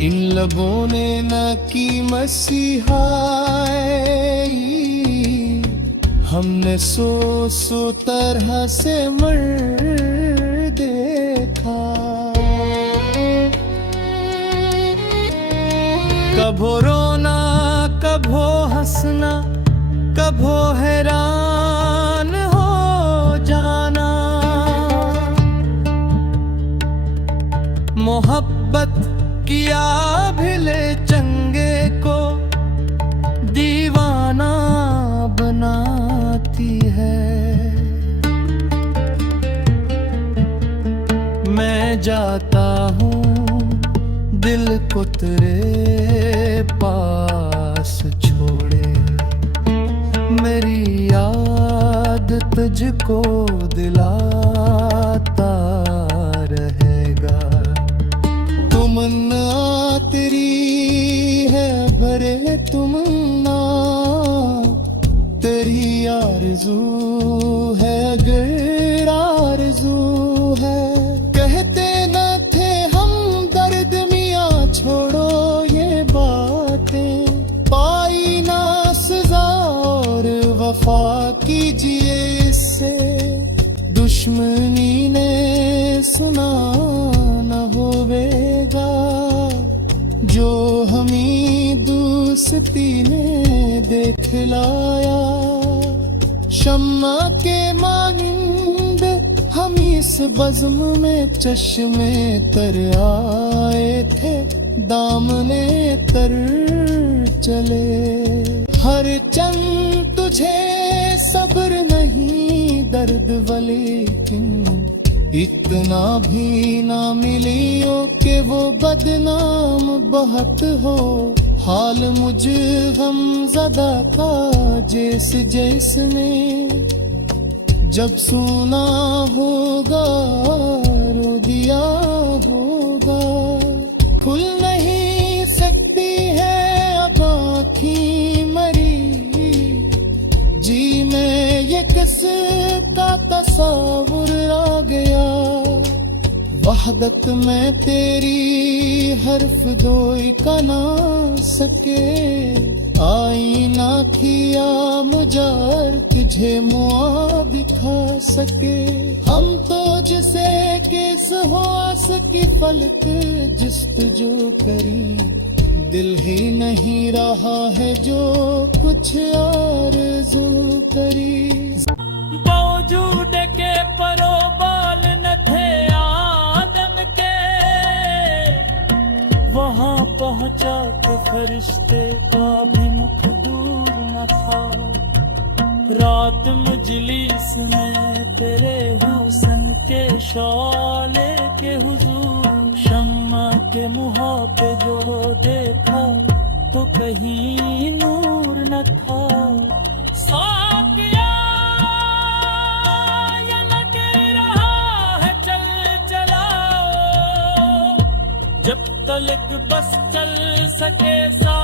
इन लबों ने न की मसीहाई, हमने सौ सौ तरह से मर देखा। कभो रोना कभो हंसना, कभो हैरान हो जाना। मोहब्बत किया भिले चंगे को दीवाना बनाती है। मैं जाता हूँ दिल को तेरे पास छोड़े, मेरी याद तुझको दिलाता रहेगा। तुमन्ना तेरी है भरे तुमन्ना, तेरी आरज़ू है अगर आरज़ू है। कहते न थे हम दर्द मियाँ छोड़ो ये बातें, पाई ना सज़ा और वफा कीजिए इससे। दुश्मनी ने सुना न होवेगा, जो हमी दोस्ती ने देखलाया। शम्मा के मानिंद हम इस बज़्म में चश्मे तर आए थे, दामने तर चले। हर चंद तुझे सब्र नहीं दर्द वलीकिन, इतना भी ना मिलियो कि वो बदनाम बहुत हो। हाल मुझ गमज़दा का जैस जैसने, जब सुना होगा रो दिया होगा। खुल नहीं सकती है अब आँखें मरी, जी में ये किसका तस्वुर आ गया। वहदत में तेरी हर्फ दोई का ना सके, आईना किया मुजार तुझे मुआ दिखा सके। हम तो जिसे किस होस की फलक जिस्तजू करी, दिल ही नहीं रहा है जो कुछ आरज़ू करी। बावजूद के परो बाल न थे आदम के, वहाँ पहुँचा तो फरिश्ते का भी मुख दूर न था। रात मजलिस में तेरे हुस्न के शौले के हुजूर, शम्मा के मुँह पे जो देखा तो कहीं नूर न था। साकिया ये लग रहा है चल चलाओ, जब तलक बस चल सके सा